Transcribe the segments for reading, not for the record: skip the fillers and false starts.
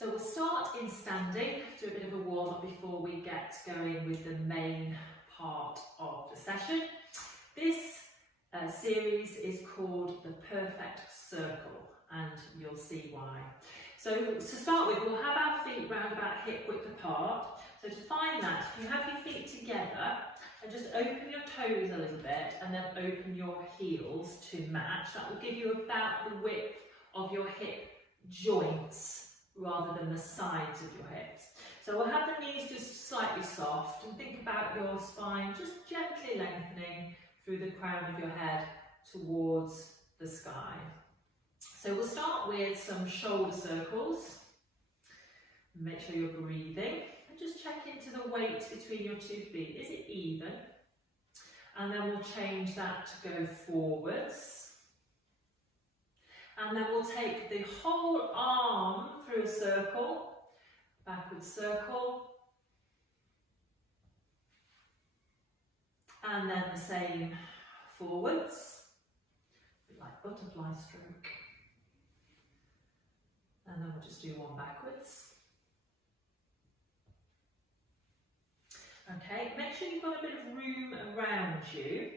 So we'll start in standing, do a bit of a warm up before we get going with the main part of the session. This series is called the Perfect Circle, and you'll see why. So to start with, we'll have our feet round about hip width apart. So to find that, if you have your feet together and just open your toes a little bit and then open your heels to match, that will give you about the width of your hip joints rather than the sides of your hips. So we'll have the knees just slightly soft, and think about your spine just gently lengthening through the crown of your head towards the sky. So we'll start with some shoulder circles. Make sure you're breathing and just check into the weight between your 2 feet. Is it even? And then we'll change that to go forwards. And then we'll take the whole arm through a circle, backwards circle, and then the same forwards, a bit like butterfly stroke. And then we'll just do one backwards. Okay, make sure you've got a bit of room around you.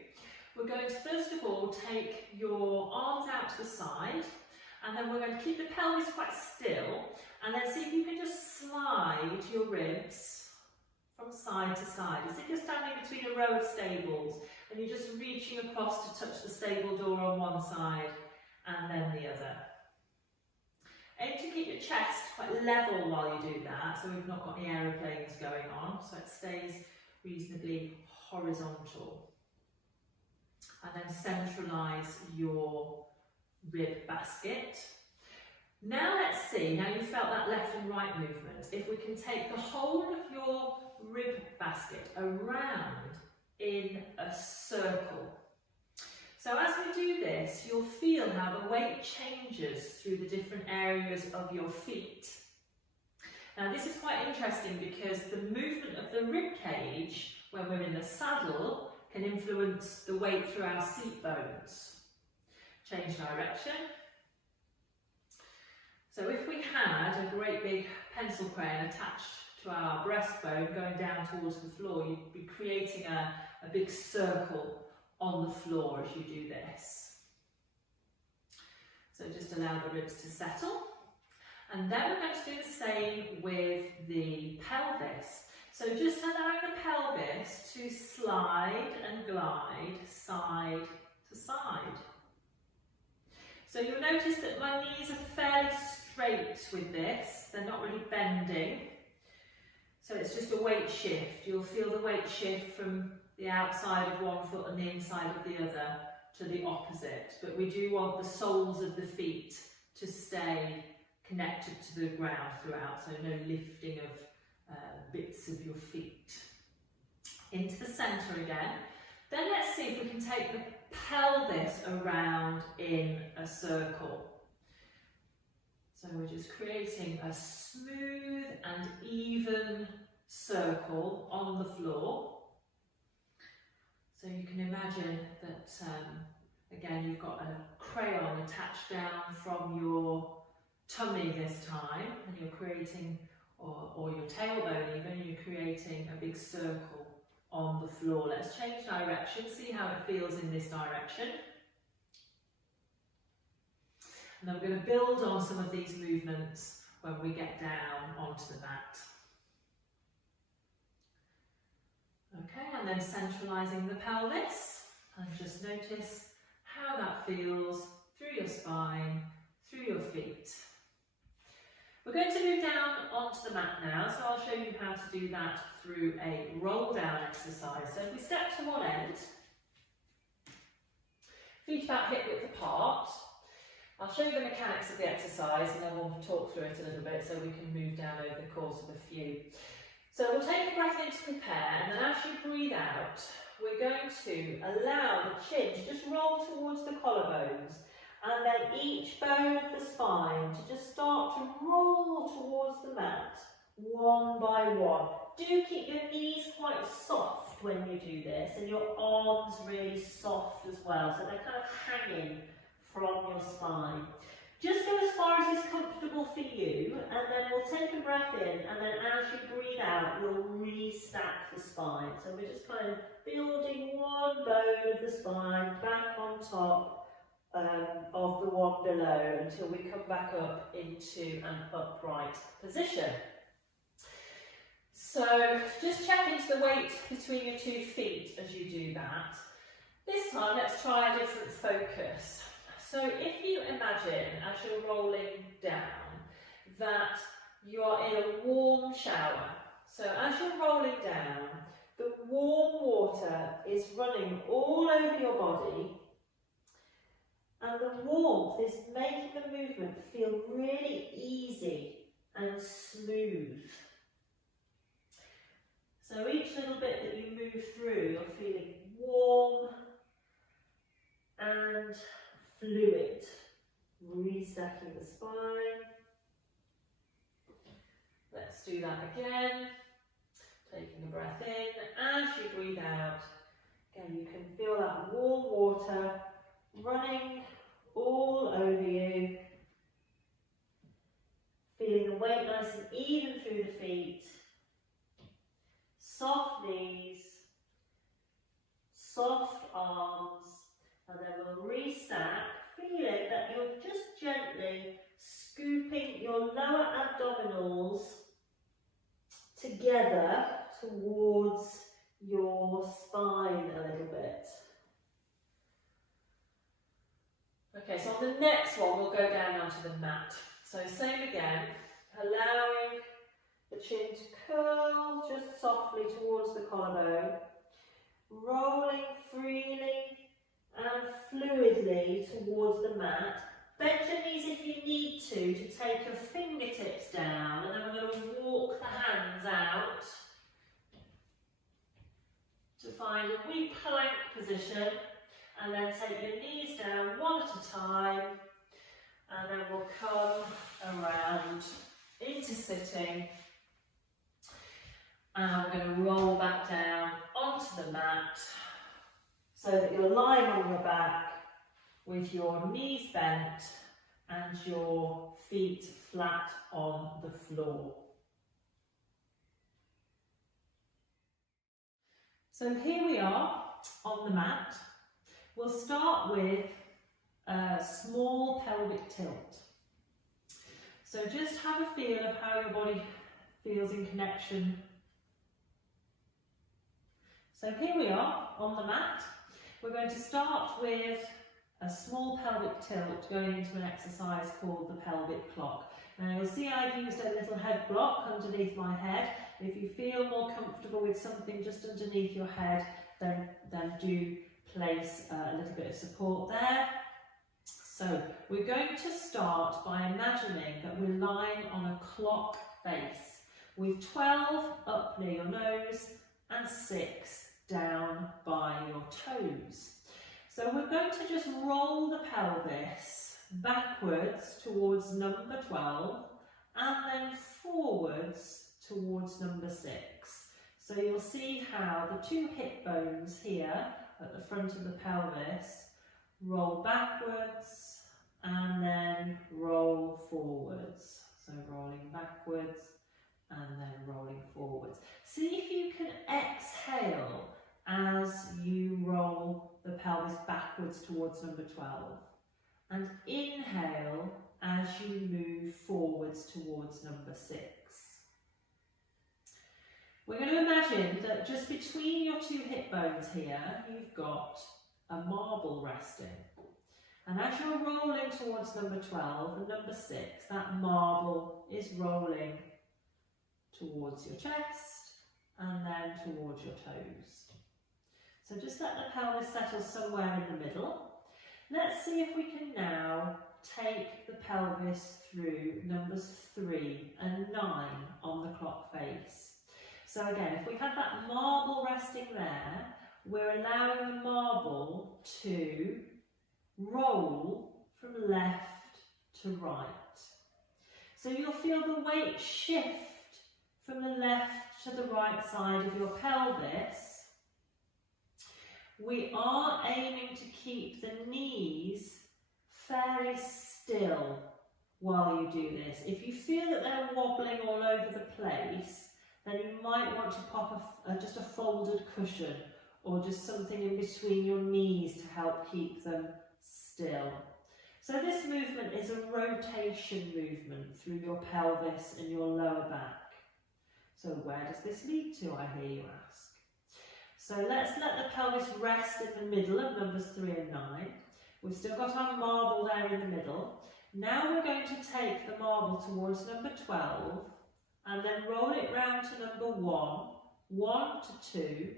We're going to first of all take your arms out to the side, and then we're going to keep the pelvis quite still, and then see if you can just slide your ribs from side to side, as if you're standing between a row of stables and you're just reaching across to touch the stable door on one side and then the other. Aim to keep your chest quite level while you do that, so we've not got any aeroplanes going on, so it stays reasonably horizontal. And then centralise your rib basket. Now let's see, now you've felt that left and right movement, if we can take the whole of your rib basket around in a circle. So as we do this, you'll feel how the weight changes through the different areas of your feet. Now this is quite interesting because the movement of the rib cage when we're in the saddle can influence the weight through our seat bones. Change direction. So if we had a great big pencil crane attached to our breastbone going down towards the floor, you'd be creating a big circle on the floor as you do this. So just allow the ribs to settle. And then we're going to do the same with the pelvis. So just allowing the pelvis to slide and glide side to side. So you'll notice that my knees are fairly straight with this. They're not really bending. So it's just a weight shift. You'll feel the weight shift from the outside of one foot and the inside of the other to the opposite. But we do want the soles of the feet to stay connected to the ground throughout, so no lifting of bits of your feet. Into the centre again. Then let's see if we can take the pelvis around in a circle. So we're just creating a smooth and even circle on the floor. So you can imagine that, again, you've got a crayon attached down from your tummy this time, and you're creating, or your tailbone even, and you're creating a big circle on the floor. Let's change direction, see how it feels in this direction. And then we're going to build on some of these movements when we get down onto the mat. Okay, and then centralising the pelvis, and just notice how that feels through your spine, through your feet. We're going to move down onto the mat now, so I'll show you how to do that through a roll down exercise. So if we step to one end, feet about hip width apart. I'll show you the mechanics of the exercise and then we'll talk through it a little bit so we can move down over the course of a few. So we'll take a breath in to prepare, and then as you breathe out, we're going to allow the chin to just roll towards the collarbones, and then each bone of the spine to just start to roll towards the mat, one by one. Do keep your knees quite soft when you do this, and your arms really soft as well, so they're kind of hanging from your spine. Just go as far as is comfortable for you, and then we'll take a breath in, and then as you breathe out, we'll restack the spine. So we're just kind of building one bone of the spine back on top of the one below until we come back up into an upright position. So just check into the weight between your 2 feet as you do that. This time let's try a different focus. So if you imagine as you're rolling down that you are in a warm shower. So as you're rolling down, the warm water is running all over your body, and the warmth is making the movement feel really easy and smooth. So each little bit that you move through, you're feeling warm and fluid. Restacking the spine. Let's do that again. Taking a breath in. As you breathe out, again, you can feel that warm water running all over you. Feeling the weight nice and even through the feet. Soft knees, soft arms, and then we'll restack, feeling that you're just gently scooping your lower abdominals together towards your spine a little bit. Okay, so on the next one we'll go down onto the mat. So same again, allowing the chin to curl just softly towards the collarbone, rolling freely and fluidly towards the mat. Bend your knees if you need to take your fingertips down, and then we're going to walk the hands out to find a wee plank position, and then take your knees down one at a time, and then we'll come around into sitting. And we're going to roll back down onto the mat so that you're lying on your back with your knees bent and your feet flat on the floor. So here we are on the mat. We'll start with a small pelvic tilt. So just have a feel of how your body feels in connection. So here we are on the mat. We're going to start with a small pelvic tilt going into an exercise called the pelvic clock. Now you'll see I've used a little head block underneath my head. If you feel more comfortable with something just underneath your head, then do place a little bit of support there. So we're going to start by imagining that we're lying on a clock face with 12 up near your nose and 6 down by your toes. So we're going to just roll the pelvis backwards towards number 12 and then forwards towards number 6. So you'll see how the 2 hip bones here at the front of the pelvis roll backwards and then roll forwards. So rolling backwards and then rolling forwards. See if you can exhale as you roll the pelvis backwards towards number 12, and inhale as you move forwards towards number 6. We're going to imagine that just between your 2 hip bones here, you've got a marble resting. And as you're rolling towards number 12 and number 6, that marble is rolling towards your chest and then towards your toes. So just let the pelvis settle somewhere in the middle. Let's see if we can now take the pelvis through numbers 3 and 9 on the clock face. So again, if we have that marble resting there, we're allowing the marble to roll from left to right. So you'll feel the weight shift from the left to the right side of your pelvis. We are aiming to keep the knees fairly still while you do this. If you feel that they're wobbling all over the place, then you might want to pop just a folded cushion or just something in between your knees to help keep them still. So this movement is a rotation movement through your pelvis and your lower back. So where does this lead to, I hear you ask? So let's let the pelvis rest in the middle of numbers 3 and 9. We've still got our marble there in the middle. Now we're going to take the marble towards number 12 and then roll it round to number 1, 1 to 2,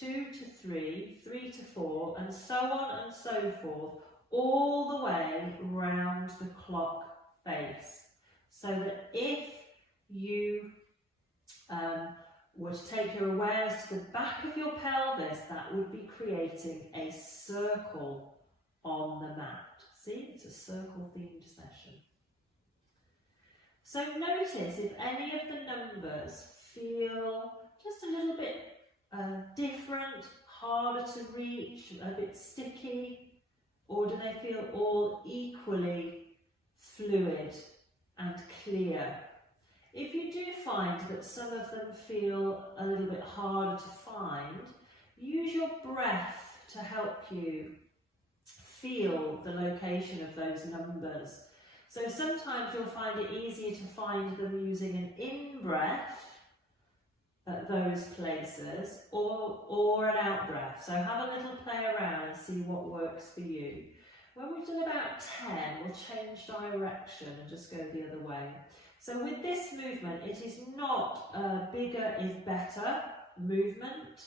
2 to 3, 3 to 4, and so on and so forth, all the way round the clock face. So that if you were to take your awareness to the back of your pelvis, that would be creating a circle on the mat. See, it's a circle themed session. So notice if any of the numbers feel just a little bit different, harder to reach, a bit sticky, or do they feel all equally fluid and clear? If you do find that some of them feel a little bit harder to find, use your breath to help you feel the location of those numbers. So sometimes you'll find it easier to find them using an in-breath at those places or an out-breath. So have a little play around and see what works for you. When we've done about 10, we'll change direction and just go the other way. So with this movement, it is not a bigger is better movement.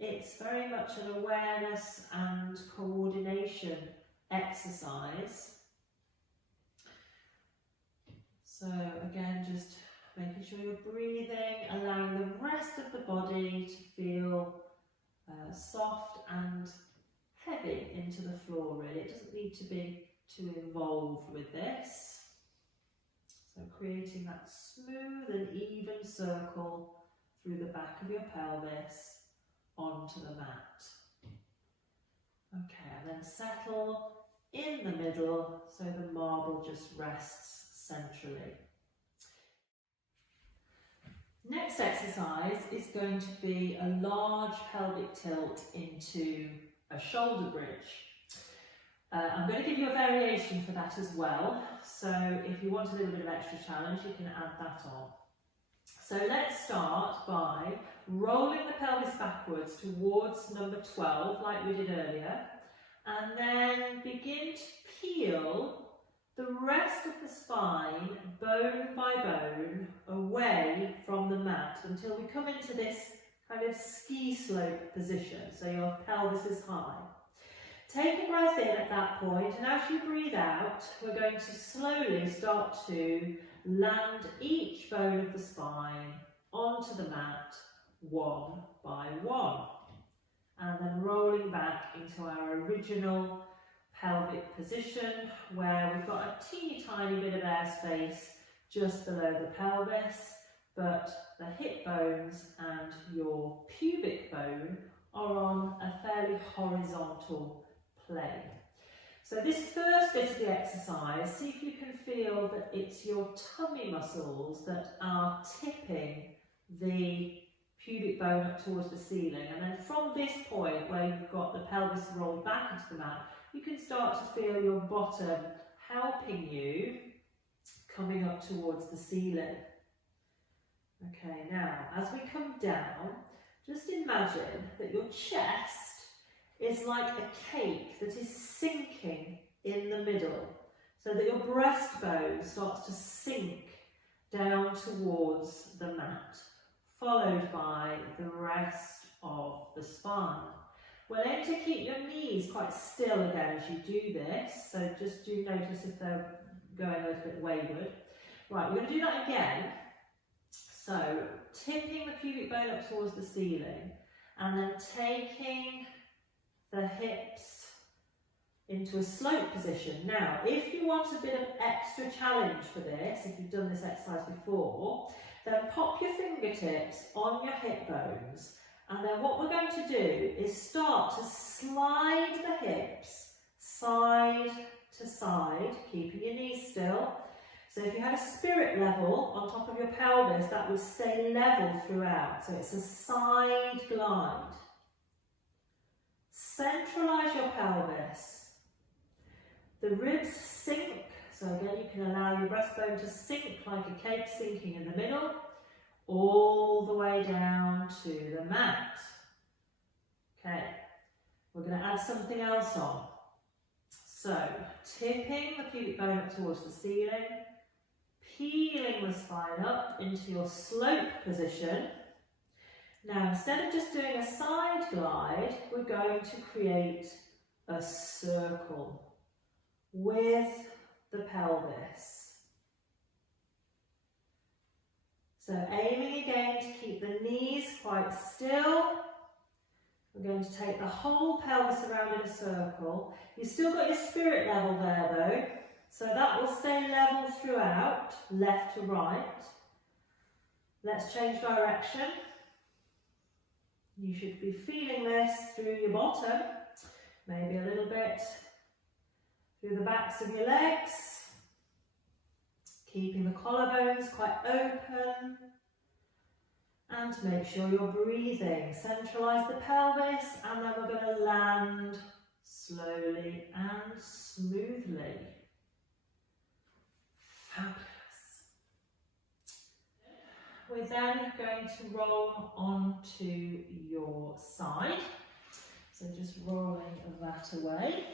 It's very much an awareness and coordination exercise. So again, just making sure you're breathing, allowing the rest of the body to feel soft and heavy into the floor really. It doesn't need to be too involved with this. So creating that smooth and even circle through the back of your pelvis onto the mat. Okay, and then settle in the middle so the marble just rests centrally. Next exercise is going to be a large pelvic tilt into a shoulder bridge. I'm going to give you a variation for that as well, so if you want a little bit of extra challenge you can add that on. So let's start by rolling the pelvis backwards towards number 12 like we did earlier, and then begin to peel the rest of the spine bone by bone away from the mat until we come into this kind of ski slope position, so your pelvis is high. Take a breath in at that point, and as you breathe out, we're going to slowly start to land each bone of the spine onto the mat one by one, and then rolling back into our original pelvic position where we've got a teeny tiny bit of airspace just below the pelvis, but the hip bones and your pubic bone are on a fairly horizontal plane. So this first bit of the exercise, see if you can feel that it's your tummy muscles that are tipping the pubic bone up towards the ceiling, and then from this point where you've got the pelvis rolled back into the mat, you can start to feel your bottom helping you coming up towards the ceiling. Okay, now as we come down, just imagine that your chest is like a cake that is sinking in the middle, so that your breastbone starts to sink down towards the mat, followed by the rest of the spine. We'll aim to keep your knees quite still again as you do this, so just do notice if they're going a little bit wayward. Right, we're going to do that again. So tipping the pubic bone up towards the ceiling, and then taking the hips into a slope position. Now, if you want a bit of extra challenge for this, if you've done this exercise before, then pop your fingertips on your hip bones, and then what we're going to do is start to slide the hips side to side, keeping your knees still. So if you had a spirit level on top of your pelvis, that would stay level throughout. So it's a side glide. Centralise your pelvis. The ribs sink. So again, you can allow your breastbone to sink like a cake sinking in the middle, all the way down to the mat. Okay, we're going to add something else on. So, tipping the pubic bone up towards the ceiling, peeling the spine up into your slope position. Now, instead of just doing a side glide, we're going to create a circle with the pelvis. So, aiming again to keep the knees quite still. We're going to take the whole pelvis around in a circle. You've still got your spirit level there though, so that will stay level throughout, left to right. Let's change direction. You should be feeling this through your bottom, maybe a little bit through the backs of your legs, keeping the collarbones quite open. And make sure you're breathing. Centralise the pelvis, and then we're going to land slowly and smoothly. Fabulous. We're then going to roll onto your side. So just rolling that away.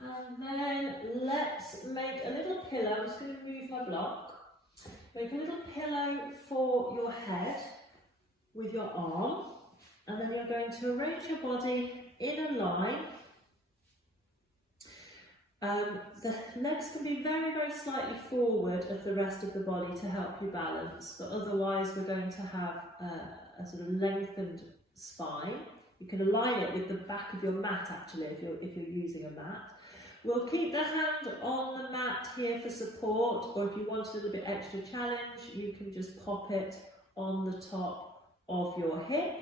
And then let's make a little pillow. I'm just going to move my block. Make a little pillow for your head with your arm, and then you're going to arrange your body in a line. The legs can be very, very slightly forward of the rest of the body to help you balance, but otherwise we're going to have a sort of lengthened spine. You can align it with the back of your mat actually if you're using a mat. We'll keep the hand on the mat here for support, or if you want a little bit extra challenge, you can just pop it on the top of your hip.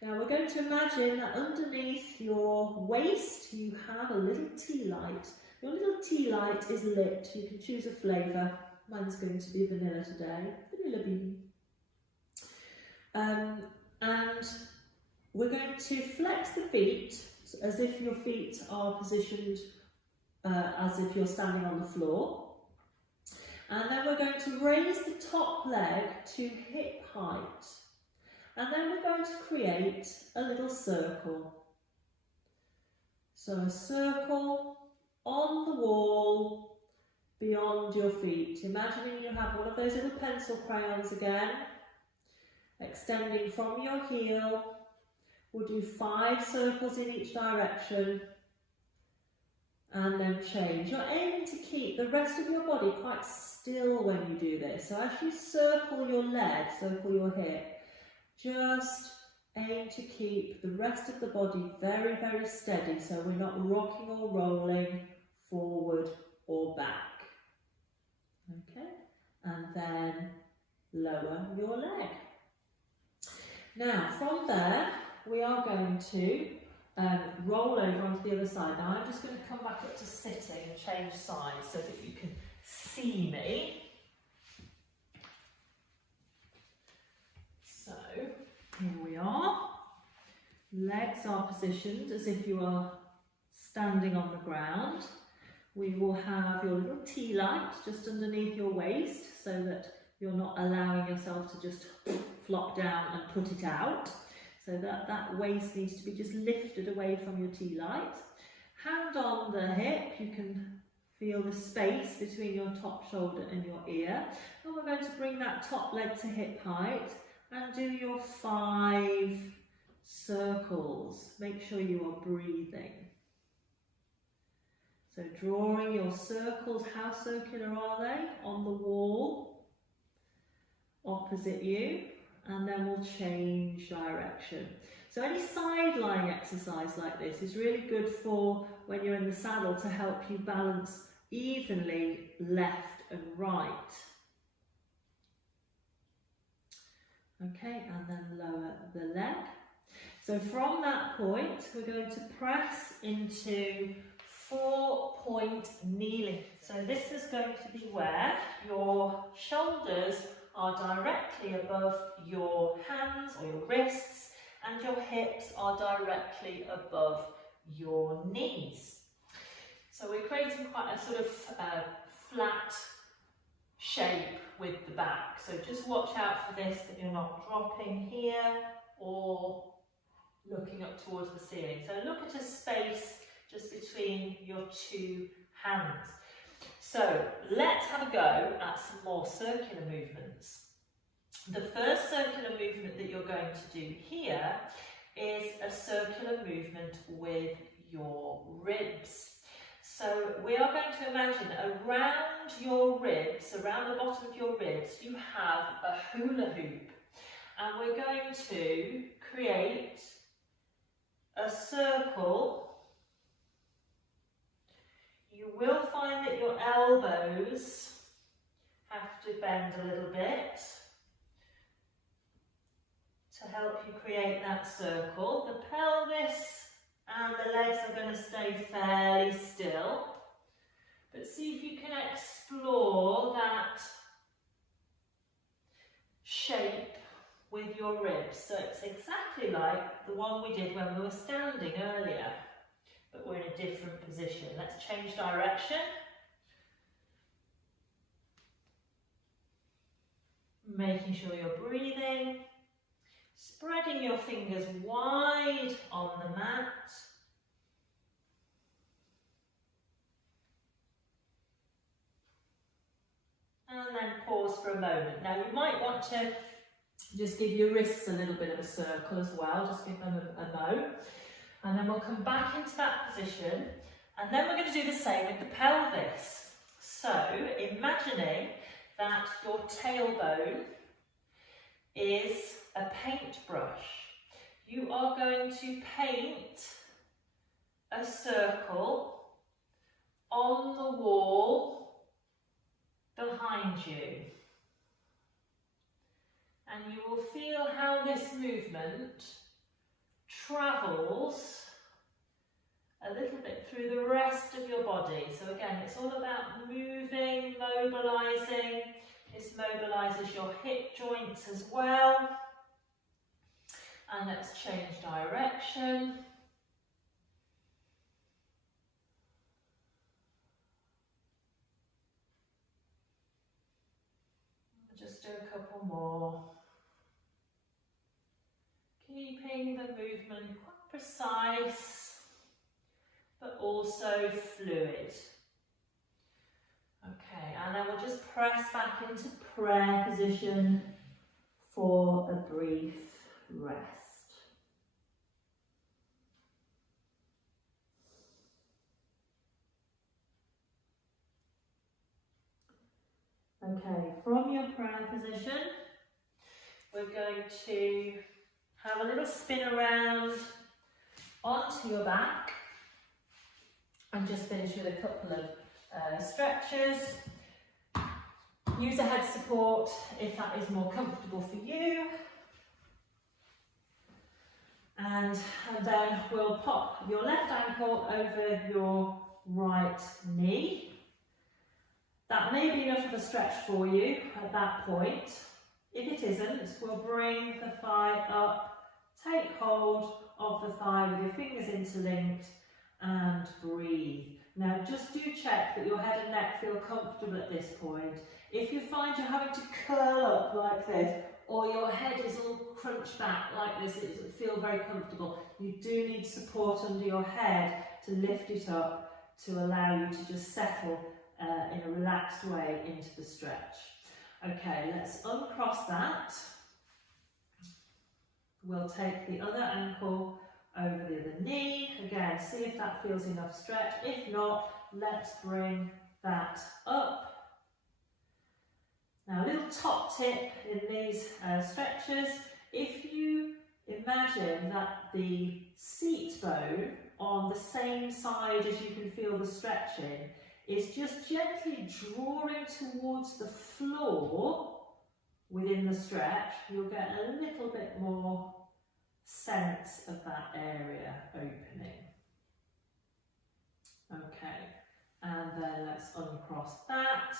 Now we're going to imagine that underneath your waist you have a little tea light. Your little tea light is lit. You can choose a flavour. Mine's going to be vanilla today. Vanilla bean. And we're going to flex the feet as if your feet are positioned as if you're standing on the floor. And then we're going to raise the top leg to hip height. And then we're going to create a little circle. So a circle on the wall beyond your feet. Imagining you have one of those little pencil crayons again, extending from your heel. We'll do 5 circles in each direction. And then change. You're aiming to keep the rest of your body quite still when you do this. So as you circle your leg, circle your hip, just aim to keep the rest of the body very, very steady so we're not rocking or rolling forward or back. Okay, and then lower your leg. Now from there we are going to roll over onto the other side. Now I'm just going to come back up to sitting and change sides so that you can see me. So here we are. Legs are positioned as if you are standing on the ground. We will have your little tea light just underneath your waist so that you're not allowing yourself to just flop down and put it out. So that waist needs to be just lifted away from your tea light. Hand on the hip, you can feel the space between your top shoulder and your ear. And we're going to bring that top leg to hip height and do your 5 circles. Make sure you are breathing. So drawing your circles, how circular are they? On the wall, opposite you. And then we'll change direction. So any side lying exercise like this is really good for when you're in the saddle to help you balance evenly left and right. Okay, and then lower the leg. So from that point, we're going to press into 4 point kneeling. So this is going to be where your shoulders are directly above your hands or your wrists, and your hips are directly above your knees. So we're creating quite a sort of flat shape with the back. So just watch out for this, that you're not dropping here or looking up towards the ceiling. So look at a space just between your two hands. So let's have a go at some more circular movements. The first circular movement that you're going to do here is a circular movement with your ribs. So we are going to imagine around your ribs, around the bottom of your ribs, you have a hula hoop. And we're going to create a circle. You will find that your elbows have to bend a little bit to help you create that circle. The pelvis and the legs are going to stay fairly still, but see if you can explore that shape with your ribs. So it's exactly like the one we did when we were standing earlier, but we're in a different position. Let's change direction. Making sure you're breathing. Spreading your fingers wide on the mat. And then pause for a moment. Now you might want to just give your wrists a little bit of a circle as well, just give them a mo. And then we'll come back into that position, and then we're going to do the same with the pelvis. So imagining that your tailbone is a paintbrush. You are going to paint a circle on the wall behind you. And you will feel how this movement travels a little bit through the rest of your body. So again, it's all about moving, mobilising. This mobilises your hip joints as well. And let's change direction. Just do a couple more. Keeping the movement quite precise, but also fluid. Okay, and then we'll just press back into prayer position for a brief rest. Okay, from your prayer position, we're going to have a little spin around onto your back and just finish with a couple of stretches. Use a head support if that is more comfortable for you. And then we'll pop your left ankle over your right knee. That may be enough of a stretch for you at that point. If it isn't, we'll bring the thigh up, take hold of the thigh with your fingers interlinked and breathe. Now just do check that your head and neck feel comfortable at this point. If you find you're having to curl up like this, or your head is all crunched back like this, it doesn't feel very comfortable, you do need support under your head to lift it up to allow you to just settle in a relaxed way into the stretch. Okay, let's uncross that. We'll take the other ankle over the other knee. Again, see if that feels enough stretch. If not, let's bring that up. Now, a little top tip in these stretches. If you imagine that the seat bone on the same side as you can feel the stretching is just gently drawing towards the floor within the stretch, you'll get a little bit more sense of that area opening. Okay, then let's uncross that.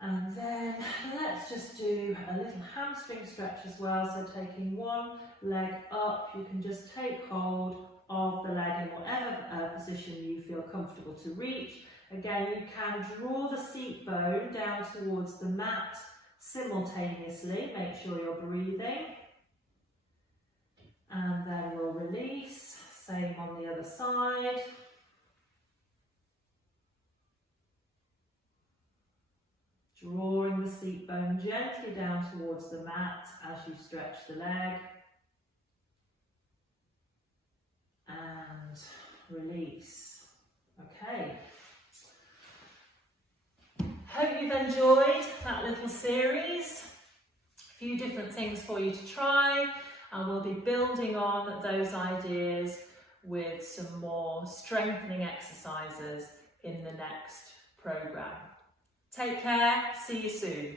And then let's just do a little hamstring stretch as well. So taking one leg up, you can just take hold of the leg in whatever position you feel comfortable to reach. Again, you can draw the seat bone down towards the mat simultaneously. Make sure you're breathing. And then we'll release. Same on the other side. Drawing the seat bone gently down towards the mat as you stretch the leg. And release. Okay. Hope you've enjoyed that little series. A few different things for you to try, and we'll be building on those ideas with some more strengthening exercises in the next programme. Take care, see you soon.